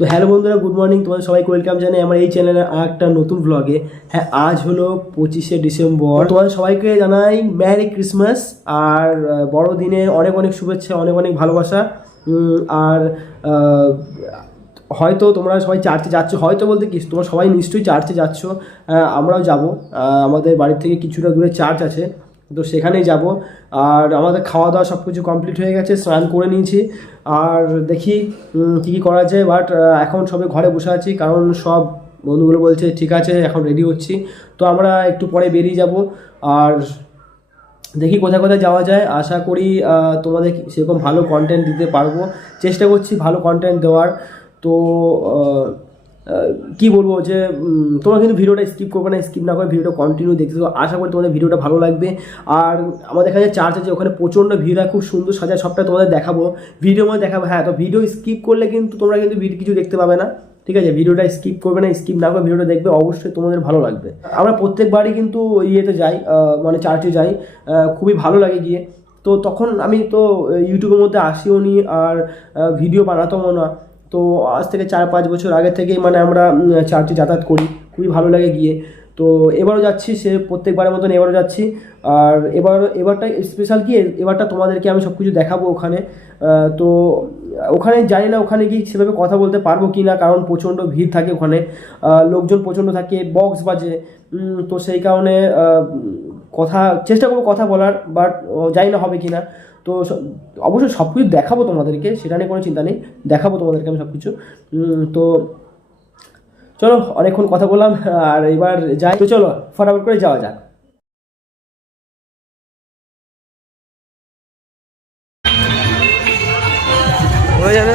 তো হ্যালো বন্ধুরা, good morning. তোমাদের সবাইকে ওয়েলকাম জানাই আমার এই চ্যানেলে একটা নতুন ব্লগে। হ্যাঁ, আজ হলো 25শে ডিসেম্বর। তোমাদের সবাইকে জানাই ম্যারি ক্রিসমাস আর বড়দিনে অনেক অনেক শুভেচ্ছা, অনেক অনেক ভালোবাসা। আর হয়তো তোমরা সবাই চার্চে যাচ্ছ, হয়তো বলতে কি তোমরা সবাই নিশ্চয়ই চার্চে যাচ্ছ। আমরাও যাব, আমাদের বাড়ির থেকে কিছুটা দূরে চার্চ আছে, তো সেখানেই যাব। আর আমাদের খাওয়া দাওয়া সব কিছু কমপ্লিট হয়ে গেছে, স্নান করে নিয়েছি। আর দেখি কী কী করা যায়, বাট এখন সবে ঘরে বসে আছি, কারণ সব বন্ধুগুলো বলছে ঠিক আছে এখন রেডি হচ্ছি। তো আমরা একটু পরে বেরিয়ে যাব। আর দেখি কোথায় কোথায় যাওয়া যায়। আশা করি তোমাদের সেরকম ভালো কন্টেন্ট দিতে পারবো, চেষ্টা করছি ভালো কন্টেন্ট দেওয়ার। তো কি বলবো যে তোমরা কিন্তু ভিডিওটা স্কিপ করবে না, স্কিপ না করে ভিডিওটা কন্টিনিউ দেখতে থাকো। আশা করি তোমাদের ভিডিওটা ভালো লাগবে। আর আমাদের এখানে চার্চ আছে, ওখানে প্রচণ্ড ভিড় হয়, খুব সুন্দর সাজায়, সবটা তোমাদের দেখাবো, ভিডিওর মধ্যে দেখাবো। হ্যাঁ, তো ভিডিও স্কিপ করলে কিন্তু তোমরা কিন্তু কিছু দেখতে পাবে না, ঠিক আছে? ভিডিওটা স্কিপ করবে না, স্কিপ না করে ভিডিওটা দেখবে, অবশ্যই তোমাদের ভালো লাগবে। আমরা প্রত্যেকবারই কিন্তু ইয়েতে যাই, মানে চার্চে যাই, খুবই ভালো লাগে গিয়ে। তো তখন আমি তো ইউটিউবের মধ্যে আসিও নি আর ভিডিও বানাতামও না। তো আজ থেকে 4-5 বছর আগে থেকেই মানে আমরা চার্চে যাতায়াত করি, খুবই ভালো লাগে গিয়ে। তো এবারও যাচ্ছি, সে প্রত্যেকবারের মতন এবারও যাচ্ছি। আর এবারটা স্পেশাল কি, এবারটা তোমাদেরকে আমি সব কিছু দেখাবো ওখানে। তো ওখানে জানি না ওখানে গিয়ে সেভাবে কথা বলতে পারবো কি না, কারণ প্রচণ্ড ভিড় থাকে ওখানে, লোকজন প্রচণ্ড থাকে, বক্স বাজে। তো সেই কারণে চেষ্টা করবো কথা বলার, বাট জানি না হবে কি না। তো অবশ্যই সব কিছু দেখাবো তোমাদেরকে, সেটা নিয়ে কোনো চিন্তা নেই, দেখাবো তোমাদেরকে আমি সব কিছু। তো চলো, অনেকক্ষণ কথা বললাম, আর এবার যাই। তো চলো ফটাফট করে যাওয়া যাক। হয়ে যাবে।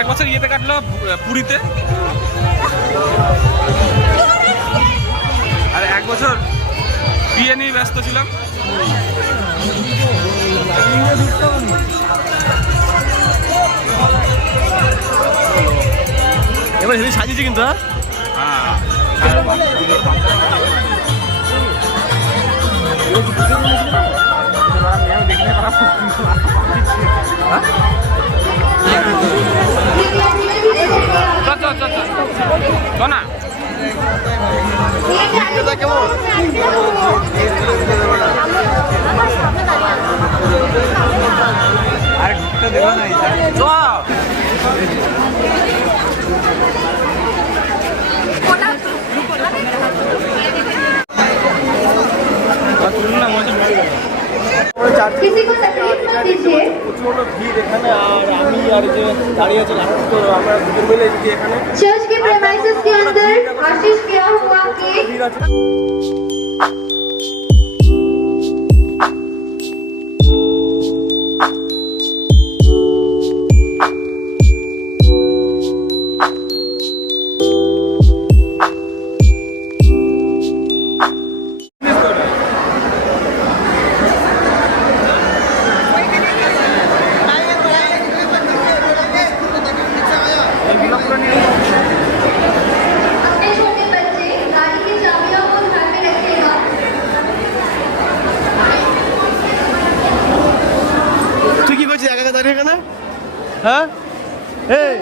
এক বছর ইয়েতে কাটলো পুরীতে, আর এক বছর বিয়ে নিয়ে ব্যস্ত ছিলাম। এবার হেভি সাজিয়েছি কিন্তু। না কেমন আর ঘুরতে দেবো না প্রচন্ড ভিড় এখানে। আর আমি আর যে দাঁড়িয়ে আছে তো আমরা দুজন মিলে এখানে चर्च के प्रेमाइसेस के अंदर आशीष किया हुआ केक ভিড় আছে। अपने छोटे बच्चे गाड़ी की चाबियों को ध्यान में रखिएगा। তুই কি করছিস একা একা দাঁড়িয়ে এখানে? হ্যাঁ, এই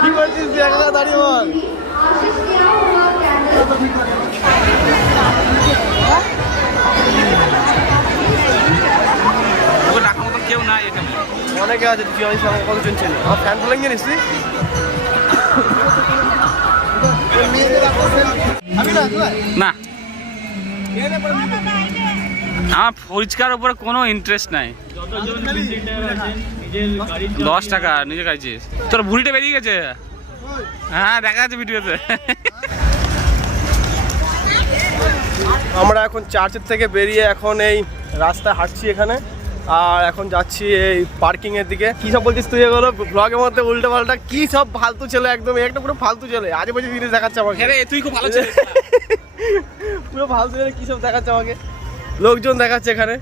কি করছিস তুই একা একা দাঁড়িয়ে? বল। आशीष किया हुआ कैंडल ওকে রাখার মতন কেউ নাই এখানে। অনেকে আছে, তুই আমি সঙ্গে কতজন ছিল। আমার ফ্যান ফলোইং জানিস তুই? না, আমার পরিষ্কার উপরে কোনো ইন্টারেস্ট নাই। 10 টাকা নিজে খাইছিস, তোর ভুড়িটা বেরিয়ে গেছে। হ্যাঁ, দেখা যাচ্ছে ভিডিওতে। আমরা এখন চার্চের থেকে বেরিয়ে এখন এই রাস্তায় হাঁটছি এখানে, আর এখন যাচ্ছি এই পার্কিং এর দিকে। কি সব বলছিস তুই এগুলো ব্লগের মধ্যে উল্টো পাল্টা? কি সব ফালতু ছেলে, একদম একটা পুরো ফালতু ছেলে, আজে বাজে জিনিস দেখাচ্ছে আমাকে। তুই খুব ভালো ছিলিস। পুরো ফালতু ছেলে কি সব দেখাচ্ছে আমাকে, লোকজন দেখাচ্ছে এখানে।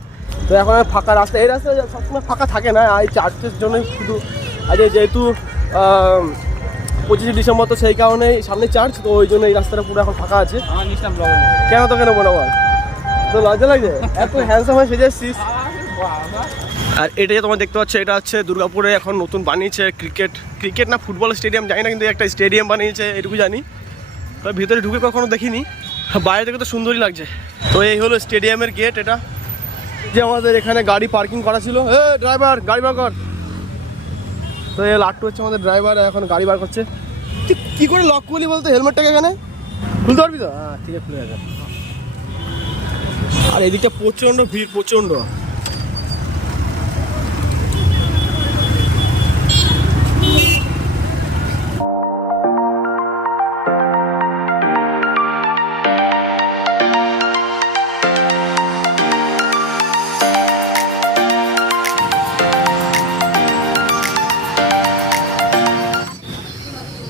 তো এখন ফাঁকা রাস্তা, এই রাস্তা সবসময় ফাঁকা থাকে না, এই চার্চের জন্য শুধু। আজ যেহেতু 25 ডিসেম্বর, তো সেই কারণে সামনে চার্চ, তো ওই জন্য এই রাস্তাটা পুরো এখন ফাঁকা আছে। আমার নিশ্চিত ব্লগ কেন তোকে নেবো না বল? তো লজ্জা লাগে এত হ্যান্ডসাম হয়ে সেজে এসছিস। আর এটা যে তোমরা দেখতে পাচ্ছ এটা হচ্ছে দুর্গাপুরে এখন নতুন বানিয়েছে ক্রিকেট না ফুটবল স্টেডিয়াম জানি না, কিন্তু একটা স্টেডিয়াম বানিয়েছে এটুকু জানি। তো ভিতরে ঢুকে কখনো দেখিনি, বাইরে থেকে তো সুন্দরই লাগছে। তো এই হলো স্টেডিয়ামের গেট। এটা যে আমাদের এখানে গাড়ি পার্কিং করা ছিল, ড্রাইভার গাড়ি বার কর। তো এই লাট্টু হচ্ছে আমাদের ড্রাইভার, এখন গাড়ি বার করছে। তুই কী করে লক করলি বলতো হেলমেটটাকে? এখানে খুলতে পারবি তো? হ্যাঁ ঠিক আছে, খুলে যাবে। আর এদিকটা প্রচণ্ড ভিড়, প্রচণ্ড।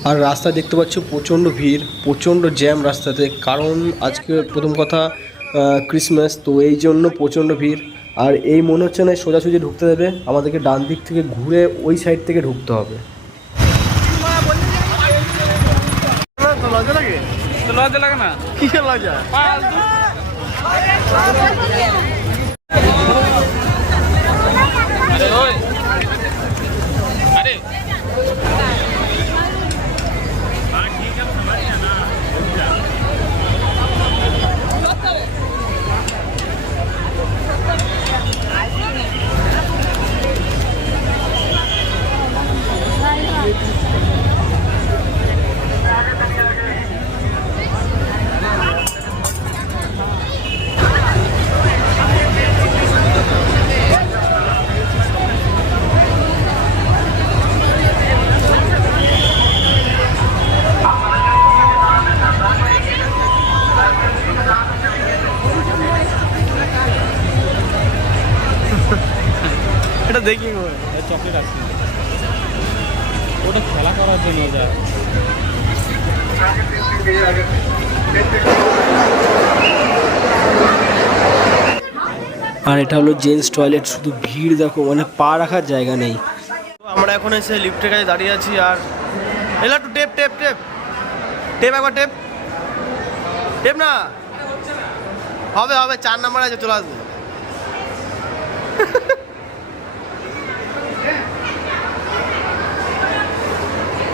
আর রাস্তা দেখতে পাচ্ছ প্রচণ্ড ভিড়, প্রচণ্ড জ্যাম রাস্তাতে, কারণ আজকে প্রথম কথা ক্রিসমাস, তো এই জন্য প্রচণ্ড ভিড়। আর এই মনে হচ্ছে না সোজাসুজি ঢুকতে দেবে, আমাদেরকে ডান দিক থেকে ঘুরে ওই সাইড থেকে ঢুকতে হবে। লজ্জা লাগে? লজ্জা লাগে না? কিসের লজ্জা? আরে ওই আরে এটা দেখি চকলেট আছে, ওটা খেলা করার জন্য যা। আর এটা হলো জেন্টস টয়লেট, শুধু ভিড় দেখো, মানে পা রাখার জায়গা নেই। আমরা এখন এসে লিফটের কাছে দাঁড়িয়ে আছি। আর এলা একটু টেপ টেপ টেপ টেপ একবার টেপ টেপ না হবে হবে, 4 নাম্বার আছে, চলে আসবে।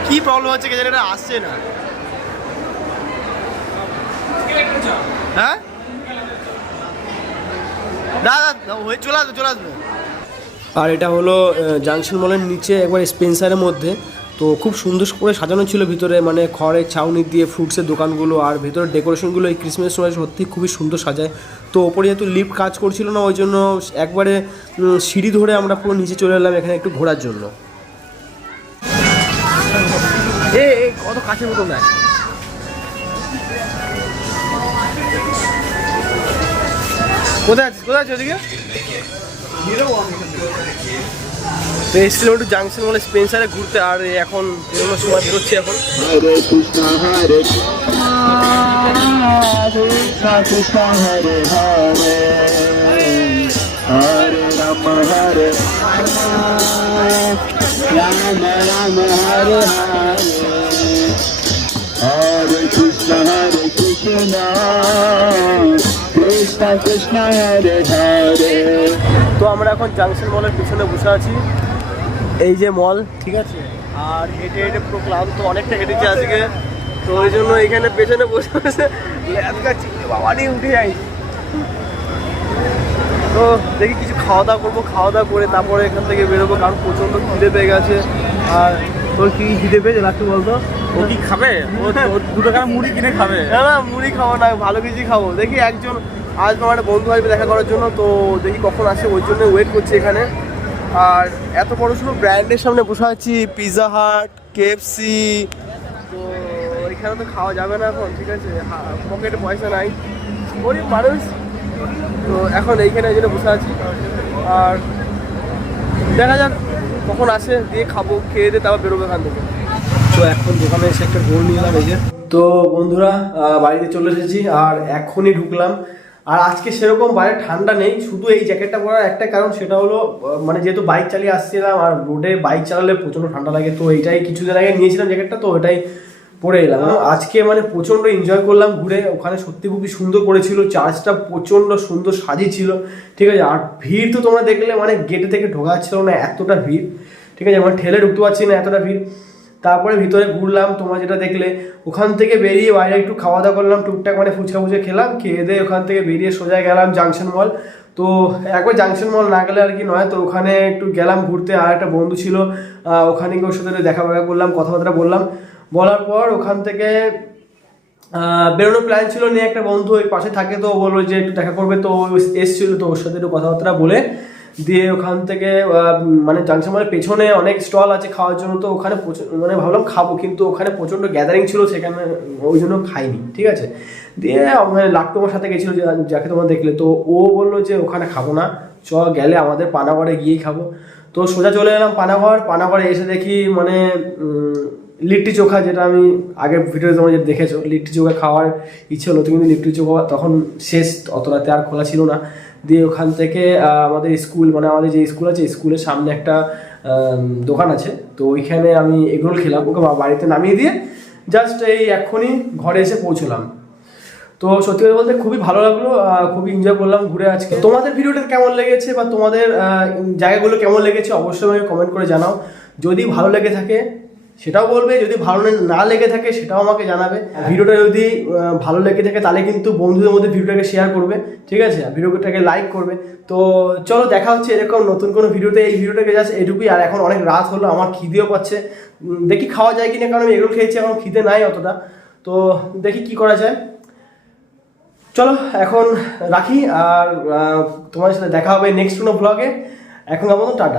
কি প্রবলেম হচ্ছে কে জানে, এটা আসছে না। হ্যাঁ দাদা হয়ে চলে আসবে, চলে আসবে। আর এটা হলো জাংশন মলের নিচে একবার স্পেন্সারের মধ্যে, তো খুব সুন্দর করে সাজানো ছিল ভিতরে, মানে খড়ের ছাউনি দিয়ে ফ্রুটসের দোকানগুলো, আর ভিতরে ডেকোরেশনগুলো এই ক্রিসমাস সময় সত্যি খুবই সুন্দর সাজায়। তো ওপরে যেহেতু লিফট কাজ করছিল না, ওই জন্য একবারে সিঁড়ি ধরে আমরা পুরো নিচে চলে এলাম এখানে একটু ঘোরার জন্য। কত কাছের মতো না, কোথায় আছিস ওদিকে? তো এসেছিলাম একটু জাংশন মলে স্পেন্সারে ঘুরতে, আর এখন বেরোনোর সময় বেরোচ্ছি এখন। Hare Krishna Hare Krishna Hare Hare Hare Rama Hare Rama Rama Hare Hare Krishna Krishna Krishna Hare Hare। তো আমরা এখন জাংশন মলের পিছনে বসে আছি, এই যে মল, ঠিক আছে। আর হেঁটে হেঁটে পুরো ক্লান্ত, অনেকটা হেঁটেছি আজকে, তো ওই জন্য এখানে পেছনে বসে বসে বাবারই উঠে যাই। তো দেখি কিছু খাওয়া দাওয়া করবো, খাওয়া দাওয়া করে তারপরে এখান থেকে বেরোবো, কারণ প্রচণ্ড খিদে পেয়ে গেছে। আর তোর কি খিদে পেয়েছে লাট্টু বলতো? ও কি খাবে? ও 2 টাকার মুড়ি কিনে খাবে। না না, মুড়ি খাবো না, ভালো কিছুই খাবো। দেখি একজন আসবে, আমার একটা বন্ধু আসবে দেখা করার জন্য, তো দেখি কখন আসে, ওই জন্য ওয়েট করছি এখানে। আর এত বড় সড়ো ব্র্যান্ডের সামনে বসে আছি, পিৎজা হাট, কেএফসি, তো এখানে তো খাওয়া যাবে না এখন, ঠিক আছে, পকেটে পয়সা নাই, গরিব মানুষ, তো এখন এইখানে এই জন্য বসে আছি। আর দেখা যাক কখন আসে, দিয়ে খাবো, খেয়ে দিয়ে তারপর বেরোবো এখান থেকে। তো এখন দোকানে এসে একটা গোল নিয়ে এলাম, এই যে। তো বন্ধুরা বাড়িতে চলে এসেছি, আর এখনই ঢুকলাম। আর আজকে সেরকম বাইরে ঠান্ডা নেই, শুধু এই জ্যাকেটটা পরার একটা কারণ, সেটা হলো মানে যেহেতু বাইক চালিয়ে আসছিলাম, আর রোডে বাইক চালালে প্রচণ্ড ঠান্ডা লাগে, তো এইটাই কিছুদিন আগে নিয়েছিলাম জ্যাকেটটা, তো এটাই পড়ে এলাম। আজকে মানে প্রচণ্ড এনজয় করলাম ঘুরে, ওখানে সত্যি খুবই সুন্দর করেছিল, চার্চটা প্রচণ্ড সুন্দর সাজিয়েছিল, ঠিক আছে। আর ভিড় তো তোমরা দেখলে, মানে গেটে থেকে ঢোকা যাচ্ছিল না, এতটা ভিড়, ঠিক আছে, মানে ঠেলে ঢুকতে পারছি না, এতটা ভিড়। তারপরে ভিতরে ঘুরলাম, তোমরা যেটা দেখলে, ওখান থেকে বেরিয়ে বাইরে একটু খাওয়া দাওয়া করলাম টুকটাক, মানে ফুচকা ফুচকা খেলাম, খেয়ে দিয়ে ওখান থেকে বেরিয়ে সোজা গেলাম জাংশন মল। তো একবার জাংশন মল না গেলে আর কি নয়, তো ওখানে একটু গেলাম ঘুরতে। আর একটা বন্ধু ছিল, ওখানে গিয়ে ওর সাথে দেখা করলাম, কথাবার্তা বললাম, বলার পর ওখান থেকে বেরোনোর প্ল্যান ছিল নিয়ে, একটা বন্ধু ওই পাশে থাকে, তো বললো যে একটু দেখা করবে, তো এসছিল, তো ওর সাথে একটু কথাবার্তা বলে দিয়ে ওখান থেকে মানে জাংশন মলের পেছনে অনেক স্টল আছে খাওয়ার জন্য, তো ওখানে মানে ভাবলাম খাবো, কিন্তু ওখানে প্রচণ্ড গ্যাদারিং ছিল, সেখানে ওই জন্য খাইনি, ঠিক আছে। দিয়ে মানে লাট্টুমার সাথে গেছিলো, যাকে তোমরা দেখলে, তো ও বললো যে ওখানে খাবো না, চ গেলে আমাদের পানাগড়ে গিয়েই খাবো। তো সোজা চলে এলাম পানাগড়ে এসে দেখি মানে লিট্টি চোখা, যেটা আমি আগের ভিডিওতে তোমরা যে দেখেছো, লিট্টি চোখা খাওয়ার ইচ্ছে হলো, কিন্তু লিট্টি চোখা তখন শেষ, অত রাতে আর খোলা ছিল না। দিয়ে ওখান থেকে আমাদের স্কুল, মানে আমাদের যে স্কুল আছে, স্কুলের সামনে একটা দোকান আছে, তো ওইখানে আমি এগরোল খেলাম, ওকে বাড়িতে নামিয়ে দিয়ে জাস্ট এই এক্ষুনি ঘরে এসে পৌঁছলাম। তো সত্যি কথা বলতে খুবই ভালো লাগলো, খুবই এনজয় করলাম ঘুরে আজকে। তোমাদের ভিডিওটা কেমন লেগেছে বা তোমাদের জায়গাগুলো কেমন লেগেছে অবশ্যই আমাকে কমেন্ট করে জানাও। যদি ভালো লেগে থাকে সেটাও বলবে, যদি ভালো না লেগে থাকে সেটাও আমাকে জানাবে। ভিডিওটা যদি ভালো লেগে থাকে তাহলে কিন্তু বন্ধুদের মধ্যে ভিডিওটাকে শেয়ার করবে, ঠিক আছে, ভিডিওটাকে লাইক করবে। তো চলো দেখা হচ্ছে এরকম নতুন কোনো ভিডিওতে। এই ভিডিওটাকে জাস্ট এটুকুই, আর এখন অনেক রাত হলো, আমার খিদেও পাচ্ছে, দেখি খাওয়া যায় কিনা, কারণ আমি এগুলো খেয়েছি, এখন খিদে নাই অতটা, তো দেখি কি করা যায়। চলো এখন রাখি, আর তোমাদের সাথে দেখা হবে নেক্সট কোনো ব্লগে। এখন আমার টাটা।